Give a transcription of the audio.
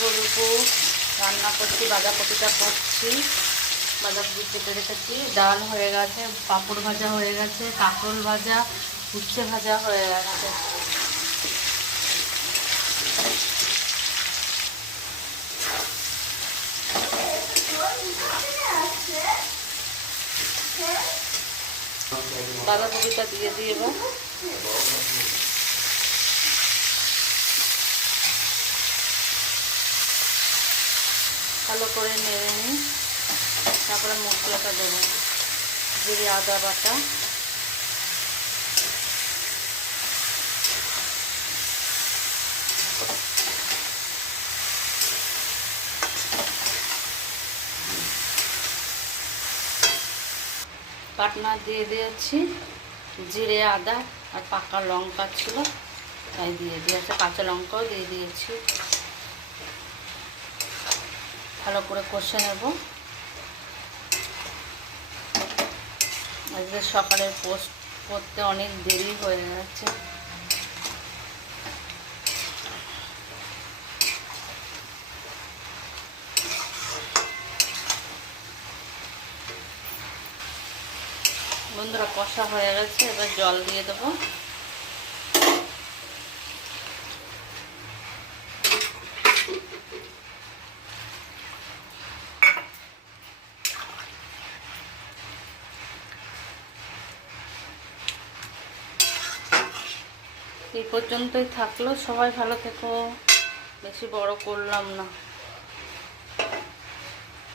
অল্পটুকু রান্না করছি, বাঁধাকপিটা করছি, বাঁধাকপি কেটে রেখেছি। ডাল হয়ে গেছে, পাঁপড় ভাজা হয়ে গেছে, কাঁকরোল ভাজা, উচ্ছে ভাজা হয়ে গেছে। বাঁধাকপিটা দিয়ে দিয়ে এবার ভালো করে নেড়ে নিই। তারপরে মশলাটা দেবো, জিরে আদা বাটা, বাটনা দিয়ে দিয়েছি, জিরে আদা আর পাকা লঙ্কা ছিল তাই দিয়ে দিয়েছে, কাঁচা লঙ্কাও দিয়ে দিয়েছি। ভালো করে কষে নেব। আজকে সকালের পোস্ট করতে অনেক দেরি হয়ে গেছে। বন্ধুরা কষা হয়ে গেছে, এবার জল দিয়ে দেবো। এই পর্যন্তই থাকলো। সবাই ভালো থেকো, বেশি বড় করলাম না।